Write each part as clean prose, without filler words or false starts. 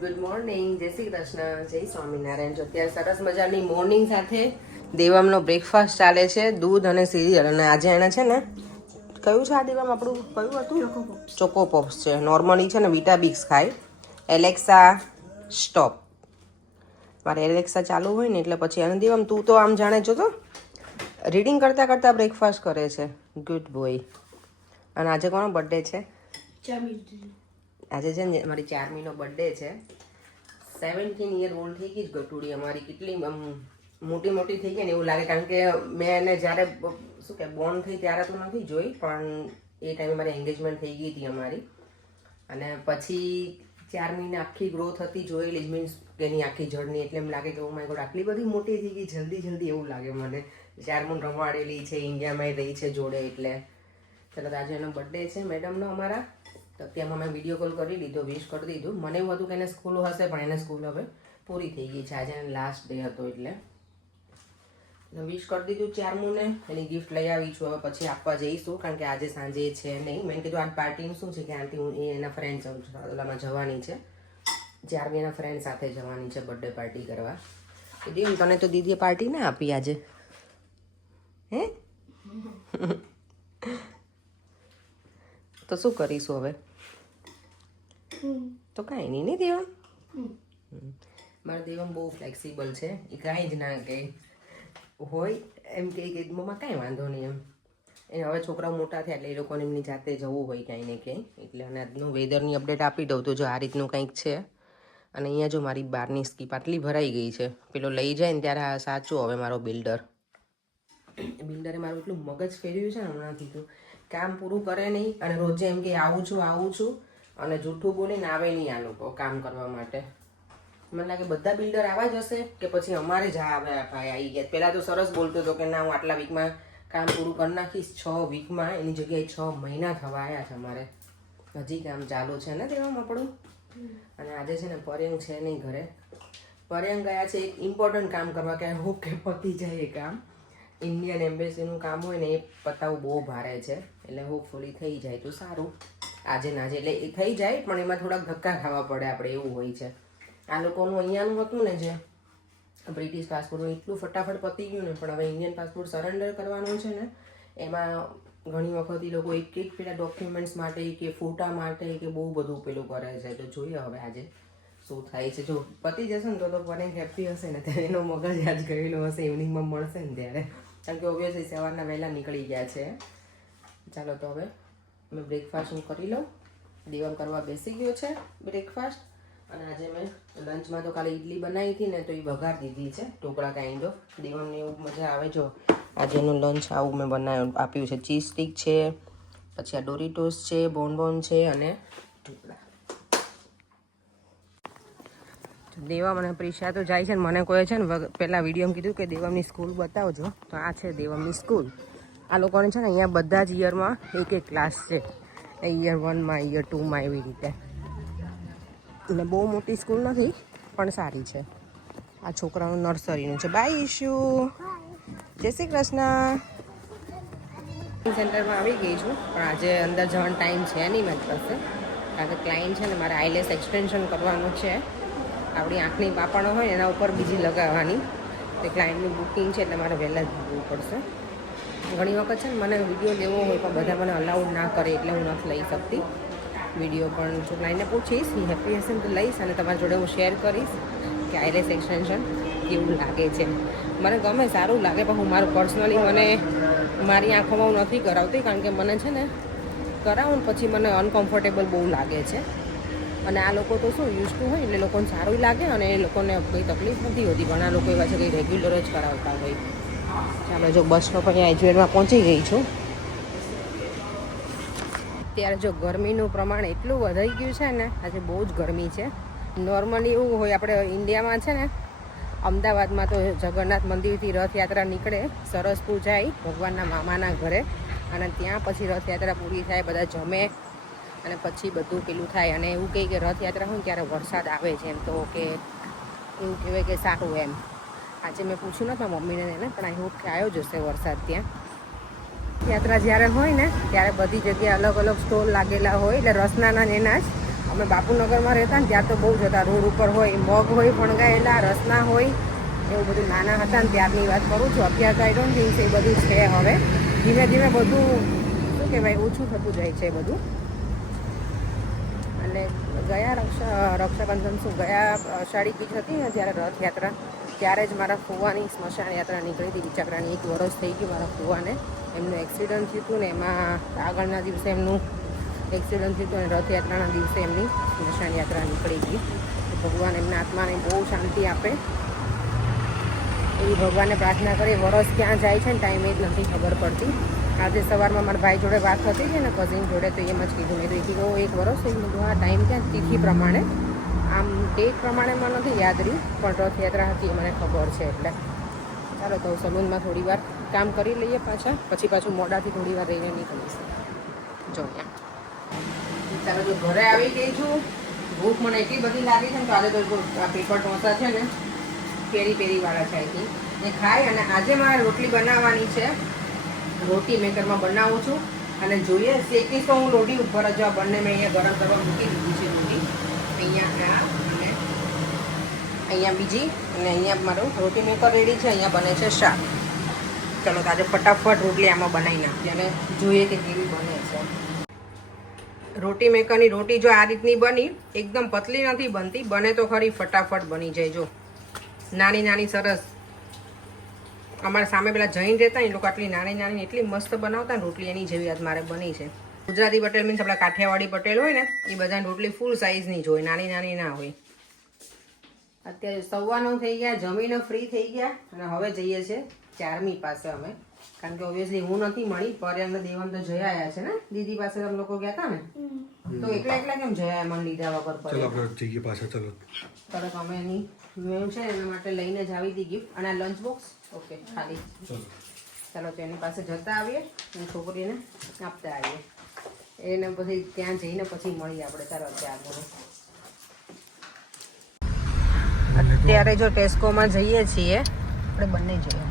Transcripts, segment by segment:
Good morning, જય શ્રી કૃષ્ણ, જય સ્વામિનારાયણ. જો અત્યારે સરસ મજાની મોર્નિંગ સાથે દેવમનો બ્રેકફાસ્ટ ચાલે છે, દૂધ અને સિરિયલ. અને આજે એને છે ને કયું છે આ દેવમ આપણું કયું હતું? ચોકો પોપ્સ છે. નોર્મલી છે ને વિટાબિક્સ ખાય. Alexa stop. મારે એલેક્સા ચાલુ હોય ને એટલે પછી એને દેવમ તું તો આમ જાણે જો તો રીડિંગ કરતાં કરતાં બ્રેકફાસ્ટ કરે છે. Good boy. અને આજે કોનો બર્થડે છે? આજે છે ને મારી 4મીનો બર્થડે છે. 17 યર ઓલ્ડ થઈ ગઈ જ ગટુડી અમારી. કેટલી મોટી મોટી થઈ ગઈ ને એવું લાગે, કારણ કે મેં એને જ્યારે શું કે બોર્ન થઈ ત્યારે તો નથી જોઈ, પણ એ ટાઈમે મારી એન્ગેજમેન્ટ થઈ ગઈ હતી અમારી. અને પછી 4 મહિના આખી ગ્રોથ હતી જોયેલી જ, મીન્સ એની આખી જર્ની. એટલે એમ લાગે કે ઓ માય ગોડ આટલી બધી મોટી થઈ ગઈ જલ્દી જલ્દી, એવું લાગે મને. 4 મહિના રમાડેલી છે, ઇન્ડિયામાં રહી છે જોડે. એટલે ચલો આજે એનો બર્થડે છે મેડમનો અમારા. તો ત્યાં મેં વિડીયો કોલ કરી લીધો, વિશ કરી દીધું. મને એવું હતું કે એને સ્કૂલ હશે, પણ એને સ્કૂલ હવે પૂરી થઈ ગઈ છે. આજે એને લાસ્ટ ડે હતો એટલે વિશ કરી દીધું 4મુને. એની ગિફ્ટ લઈ આવી છું, હવે પછી આપવા જઈશું, કારણ કે આજે સાંજે છે નહીં. મેં કીધું આ પાર્ટીનું શું છે કે આંટી હું એના ફ્રેન્ડ ઓલામાં જવાની છે, 4મી એના ફ્રેન્ડ સાથે જવાની છે બર્થડે પાર્ટી કરવા. કીધું તને તો દીદીએ પાર્ટી ના આપી આજે, હે? તો શું કરીશું હવે? તો કાંઈ નહીં નહીં દેવમ. મારા દેવમ બહુ ફ્લેક્સિબલ છે, એ કાંઈ જ ના કહે હોય એમ કે મમ્મા કાંઈ વાંધો નહીં એમ. એને હવે છોકરાઓ મોટા થયા એટલે એ લોકોને એમની જાતે જવું હોય ક્યાંય ને ક્યાંય. એટલે અને આજનું વેધરની અપડેટ આપી દઉં તો જો આ રીતનું કંઈક છે. અને અહીંયા જો મારી બહારની સ્કીપ આટલી ભરાઈ ગઈ છે. પેલો લઈ જાય ને ત્યારે આ સાચું હવે મારો બિલ્ડરે મારું એટલું મગજ ફેરવ્યું છે ને હમણાંથી. તો કામ પૂરું કરે નહીં અને રોજે એમ કે આવું છું અને જૂઠું બોલીને આવે નહીં આ લોકો કામ કરવા માટે. મને લાગે બધા બિલ્ડર આવા જ હશે કે પછી અમારે જ આવે ભાઈ આવી ગયા. પહેલાં તો સરસ બોલતો હતો કે ના હું આટલા વીકમાં કામ પૂરું કરી નાખીશ. 6 વીકમાં એની જગ્યાએ 6 મહિના થવા આવ્યા છે અમારે. હજી કામ ચાલુ છે ને તેવામાં આપણું. અને આજે છે ને પર્યંગ છે નહીં ઘરે. પર્યંગ ગયા છે એક ઇમ્પોર્ટન્ટ કામ કરવા, કે હું કે પતી જાય એ કામ. ઇન્ડિયન એમ્બેસીનું કામ હોય ને એ પતાવવું બહુ ભારે છે. એટલે હોપફુલી થઈ જાય તો સારું. આજે ના આજે એટલે એ થઈ જાય, પણ એમાં થોડાક ધક્કા ખાવા પડે આપણે, એવું હોય છે. આ લોકોનું અહીંયાનું હતું ને જે બ્રિટિશ પાસપોર્ટનું એટલું ફટાફટ પતી ગયું ને, પણ હવે ઇન્ડિયન પાસપોર્ટ સરેન્ડર કરવાનું છે ને એમાં ઘણી વખત એ લોકો એક પેલા ડોક્યુમેન્ટ્સ માટે કે ફોટા માટે કે બહુ બધું પેલું કરે છે. તો જોઈએ હવે આજે શું થાય છે. જો પતી જશે ને તો મને હેપી હશે ને ત્યારે એનો મગજ આજ ગયેલો હશે, ઇવનિંગમાં મળશે ને ત્યારે. કારણ કે ઓબ્વિયસલી સવારના વહેલા નીકળી ગયા છે. ચાલો તો હવે મેં બ્રેકફાસ્ટ હું કરી લઉં. દેવમ કરવા બેસી ગયો છે બ્રેકફાસ્ટ. અને આજે મેં લંચમાં તો કાલે ઇડલી બનાવી હતી ને, તો એ વઘાર દીધી છે ઢોકળા કાઇન્ડ ઓફ. દેવમને એવું મજા આવે. જો આજે એનું લંચ આવું મેં આપ્યું છે. ચીઝ સ્ટિક છે, પછી આ ડોરીટોસ છે, બોનબોન છે અને ઢોકળા. દેવમ અને પ્રિશા તો જાય છે ને મને કહે છે ને પહેલાં વિડીયોમાં કીધું કે દેવમની સ્કૂલ બતાવજો. તો આ છે દેવમની સ્કૂલ. આ લોકોને છે ને અહીંયા બધા જ યરમાં એક ક્લાસ છે. યર 1માં, યર 2માં એવી રીતે. એટલે બહુ મોટી સ્કૂલ નથી પણ સારી છે. આ છોકરાનું નર્સરીનું છે. બાય ઈશુ, જય શ્રી કૃષ્ણ. સેન્ટરમાં આવી ગઈ છું, પણ આજે અંદર જવાનો ટાઈમ છે નહીં મારી પાસે, કારણ કે ક્લાયન્ટ છે ને મારે આઈલેસ એક્સટેન્શન કરવાનું છે. આપણી આંખની પાપણો હોય એના ઉપર બીજી લગાવવાની. તે ક્લાયન્ટની બુકિંગ છે એટલે મારે વહેલા જ જોવું પડશે. ઘણી વખત છે ને મને વિડીયો લેવો હોય પણ બધા મને અલાઉડ ના કરે, એટલે હું નથી લઈ શકતી વિડીયો. પણ જો ક્લાયન્ટને પૂછીશ, એ હેપી હશે ને તો લઈશ અને તમારી જોડે હું શેર કરીશ કે આઈલેસ એક્સટેન્શન કેવું લાગે છે. મને ગમે, સારું લાગે, પણ હું મારું પર્સનલી મને મારી આંખોમાં હું નથી કરાવતી, કારણ કે મને છે ને કરાવું ને પછી મને અનકમ્ફર્ટેબલ બહુ લાગે છે. અને આ લોકો તો શું યુઝ ટુ હોય એટલે લોકોને સારું લાગે અને એ લોકોને કંઈ તકલીફ નથી હોતી. પણ આ લોકો એવા છે કંઈ રેગ્યુલર જ કરાવતા હોય. ચાલો જો બસ સ્ટોપ અહીંયા એજવેરમાં પહોંચી ગઈ છું. ત્યારે જો ગરમીનું પ્રમાણ એટલું વધી ગયું છે ને, આજે બહુ જ ગરમી છે. નોર્મલી એવું હોય આપણે ઇન્ડિયામાં છે ને, અમદાવાદમાં તો જગન્નાથ મંદિરથી રથયાત્રા નીકળે, સરસપુર જાય ભગવાનના મામાના ઘરે, અને ત્યાં પછી રથયાત્રા પૂરી થાય, બધા જમે અને પછી બધું પેલું થાય. અને એવું કહે કે રથયાત્રા હોય ત્યારે વરસાદ આવે છે એમ, તો કે એવું કહેવાય કે સારું એમ. આજે મેં પૂછ્યું નતું મમ્મીને એને, પણ આઈ હોપ કે આવ્યો જ હશે વરસાદ. ત્યાં યાત્રા જ્યારે હોય ને ત્યારે બધી જગ્યાએ અલગ અલગ સ્ટોલ લાગેલા હોય, એટલે રસનાના એના જ અમે બાપુનગરમાં રહેતા ને ત્યાં તો બહુ જ હતા, રોડ ઉપર હોય, મગ હોય ફણગાયેલા, રસના હોય, એવું બધું નાના હતા ને ત્યારની વાત કરું છું. અત્યારે તો આઈ ડોન્ટ થિંક એ બધું છે. હવે ધીમે ધીમે બધું શું કહેવાય ઓછું થતું જાય છે બધું. અને ગયા રક્ષાબંધન શું ગયા અષાઢી બીજ હતી ને જ્યારે રથયાત્રા, ત્યારે જ મારા ફુવાની સ્મશાન યાત્રા નીકળી હતી. બિચારાની 1 વર્ષ થઈ ગયું મારા ફુવાને. એમનું એક્સિડન્ટ થયું હતું ને એમાં આગળના દિવસે એમનું એક્સિડન્ટ થયું હતું અને રથયાત્રાના દિવસે એમની સ્મશાન યાત્રા નીકળી ગઈ. ભગવાન એમના આત્માને બહુ શાંતિ આપે એવી ભગવાનને પ્રાર્થના કરી. વરસ ક્યાં જાય છે ને ટાઈમે જ નથી ખબર પડતી. આજે સવારમાં મારા ભાઈ જોડે વાત થતી હતી ને કઝિન જોડે, તો એમ જ કીધું મેં તો 1 વર્ષ થઈ ગયું. આ ટાઈમ ક્યાં તિથિ પ્રમાણે આમ ડેટ પ્રમાણે મને નથી યાદ રહ્યું, પણ રથયાત્રા હતી મને ખબર છે. એટલે ચાલો તો સલૂનમાં થોડી વાર કામ કરી લઈએ પછી પાછું મોડાથી થોડી વાર રહીને નીકળીશું. જો ચાલો જો ઘરે આવી ગઈ છું. ભૂખ મને એટલી બધી લાગી છે ને, તો આજે તો આ પેપર ઢોસા છે ને પેરી વાળા છે એ ખાઈ. અને આજે મારે રોટલી બનાવવાની છે. રોટી મેકરમાં બનાવું છું અને જોઈએ શેકીશ તો હું રોટી ઉપર જ. બંને મેં અહીંયા ગરમ કરવા મૂકી દીધી છે રોટી. અહીંયા અને અહીંયા બીજી, અને અહીંયા મારું રોટી મેકર રેડી છે. અહીંયા બને છે શાક. ચલો તો આજે ફટાફટ રોટલી આમાં બનાવી નાખીએ અને જોઈએ કે કેવી બને છે. રોટી મેકરની રોટી જો આ રીતની બની, એકદમ પતલી નથી બનતી, બને તો ખરી ફટાફટ બની જાય. જો નાની નાની સરસ. અમારા સામે પેલા જૈન રહેતા ને એ લોકો આટલી નાની નાની એટલી મસ્ત બનાવતા ને રોટલી, એની જેવી આજ મારે બની છે. ગુજરાતી પટેલ મીન્સ આપણા કાઠિયાવાડી પટેલ હોય ને એ બધાની રોટલી ફૂલ સાઇઝની જ હોય, નાની નાની ના હોય. અત્યારે 9:15 થઈ ગયા, જમીને ફ્રી થઈ ગયા અને હવે જઈએ છીએ ચારમી પાસે અમે. કારણ કે ઓબ્વિયસલી હું નથી મળી, પર્યાન ને દેવન તો જયા આવ્યા છે ને. દીદી પાસે અમે લોકો ગયા હતા ને, તો એકલા કેમ જયા મને લીધા વગર? ચલો આપણે જઈએ પાછા. ચલો તરત અમે એની મેં છે એના માટે લઈને જ આવી હતી ગિફ્ટ. અને આ લંચ બોક્સ ઓકે ખાલી. ચાલો તો એની પાસે જતા આવીએ અને છોકરીને આપતા આવીએ. એને પછી ત્યાં જઈને પછી મળીએ આપણે. ચાલો અત્યારે જો ટેસ્કોમાં જઈએ છીએ આપણે બંને જઈએ.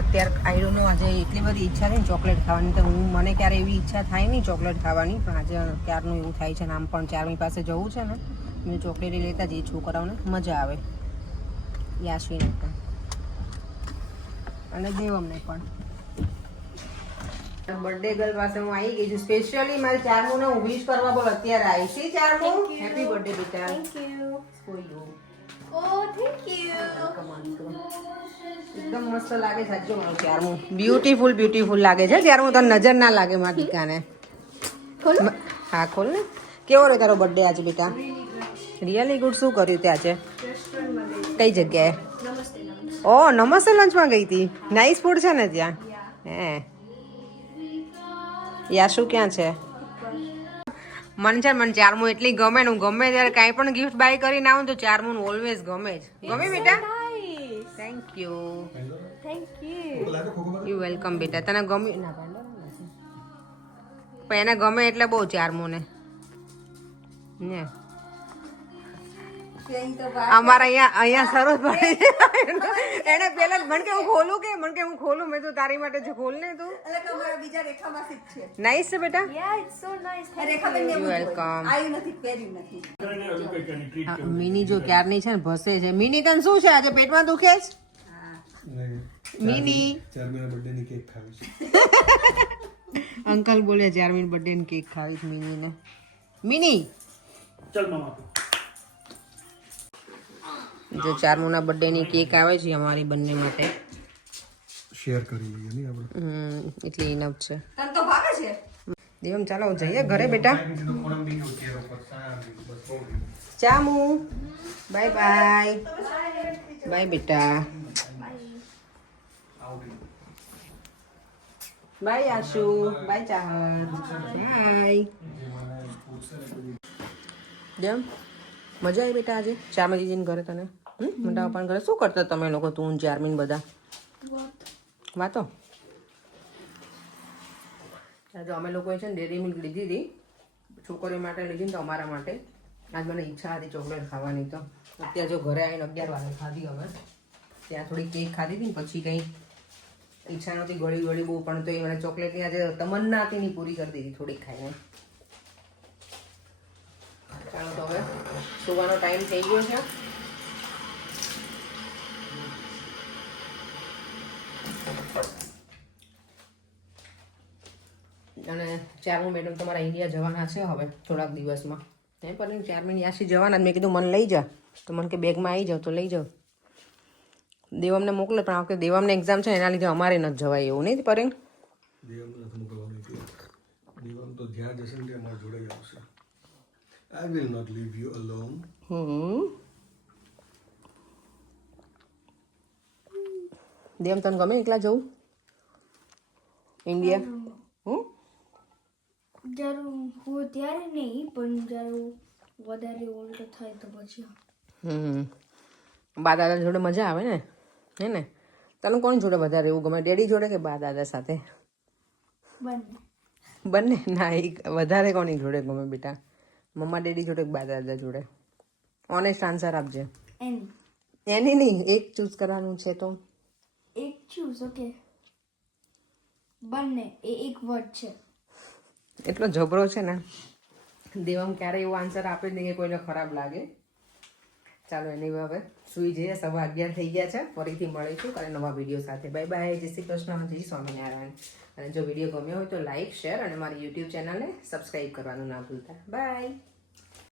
અત્યારે આઈ ડોન્ટ નો આજે એટલી બધી ઈચ્છા થઈ ચોકલેટ ખાવાની, તો મને ક્યારે એવી ઈચ્છા થાય નહીં ચોકલેટ ખાવાની, પણ આજે ક્યારનું એવું થાય છે ને. આમ પણ ચારમી પાસે જવું છે ને, મેં ચોકલેટી લેતા જઈએ, છોકરાઓને મજા આવે, યાશવીને પણ અને દેવમને પણ. બર્થડે ગર્લ પાસે હું આવી ગઈ છું સ્પેશિયલી મારી ચારમુને હું વિશ કરવા. બોલ અત્યારે આવી છે ચારમુ. હેપી બર્થડે બેટા. Thank you for you. Oh thank you. એકદમ મસ્ત લાગે સાચું મારું ચારમુ. બ્યુટીફુલ લાગે છે ચારમુ. તો નજર ના લાગે મારા દીકાને. હા ખોલ ને. કેવો રહ્યો તારો બર્થડે આજે બેટા? Really good. શું કર્યું તે આજે? કઈ જગ્યાએ? ઓ નમસ્તે લંચમાં ગઈ હતી. નાઇસ ફૂડ છે ને ત્યાં? હે યાશુ ક્યાં છે? મને છે મને ચારમુ એટલી ગમે ને, હું ગમે ત્યારે કાંઈ પણ ગિફ્ટ બાય કરીને આવું તો ચારમુ ઓલવેઝ ગમે જ. ગમે બેટા? Thank you. યુ વેલકમ બેટા. તને ગમ્યું ના? પણ એને ગમે એટલે બહુ ચારમુને ને. અમારા અહીંયા સરસ પડે. એને પેલા મને કે હું ખોલું મેં તો તારી માટે જ ખોલ ને તું. નાઈસ છે બેટા. વેલકમ. મિની જો ક્યારની છે ને ભસે છે. મિની તને શું છે આજે પેટમાં દુખે છે? મિની અંકલ બોલે ચારમી બર્થડે ની કેક ખાવી છે મિનીને. મિની જો ચારમુના બર્થડે ની કેક આવે છે અમારી બંને માટે. શેર કરી લઈએ ને આપણે. એટલી ઇનફ છે. તને તો ભાવે છે. દેવમ ચાલો જઈએ ઘરે બેટા. ચામુ બાય બાય. બાય બેટા. બાય આશુ. બાય ચાહત. બાય. જેમ મજા આવી બેટા આજે ચારમી દીદીને ઘરે? તને મોટા પપ્પાને ઘરે શું કરતા તમે લોકો? તું ચારમીન બધા વાતો. જો અમે લોકોએ છે ને ડેરી મિલ્ક લીધી હતી, છોકરીઓ માટે લીધી ને તો અમારા માટે. આજ મને ઈચ્છા હતી ચોકલેટ ખાવાની, તો અત્યારે જો ઘરે આવીને 11 વાગે ખાધી. અમે ત્યાં થોડી કેક ખાધી હતી ને પછી કંઈ ઈચ્છા નહોતી ગળી બહુ, પણ તો એ મને ચોકલેટની આજે તમન્ના હતી ની પૂરી કરી દીધી થોડીક ખાઈને. ચાલો તો હવે સુવાનો ટાઈમ થઈ ગયો છે. અને ચારમું મેડમ તમારા ઇન્ડિયા જવાના છે હવે થોડાક દિવસમાં. એમ પણ 4 મહિને યાસી જવાના. મેં કીધું મને લઈ જા, તો મને કે બેગમાં આવી જાવ તો લઈ જાઓ. દેવામને મોકલે, પણ આ વખતે દેવામને એક્ઝામ છે એના લીધે અમારે નથી જવાય એવું નહીં પરેન. દેવામ તો જ્યાં જશે ને ત્યાં મારી જોડે જ આવશે. I will not leave you alone. Devam તને ગમે એકલા જવું ઇન્ડિયા? જ્યારે હું ત્યારે નહીં, પણ જ્યારે વધારે ઓલ્ડ થાય તો પછી. બા દાદા જોડે મજા આવે ને, હે ને? તને કોણ જોડે વધારે એવું ગમે, ડેડી જોડે કે બા દાદા સાથે? બંને. ના, એક વધારે કોની જોડે ગમે બેટા? મમ્મા ડેડી જોડે કે બા દાદા જોડે? ઓનેસ્ટ આન્સર આપજે. એની નહીં, એક ચૂઝ કરવાનું છે તો એક ચૂઝ. ઓકે, બંને એ એક વર્ડ છે. એટલો જબરો છે ને દેવમ, ક્યારે એવો આન્સર આપે જ નહીં કે કોઈને ખરાબ લાગે. ચાલો એની હવે સુઈ જઈએ, 11:15 થઈ ગયા છે. ફરીથી મળીશું કાલે નવા વિડીયો સાથે. બાય બાય, જય શ્રી કૃષ્ણ, જય સ્વામિનારાયણ. અને જો વિડીયો ગમ્યો હોય તો લાઈક, શેર અને મારી યુટ્યુબ ચેનલને સબસ્ક્રાઈબ કરવાનું ના ભૂલતા. બાય.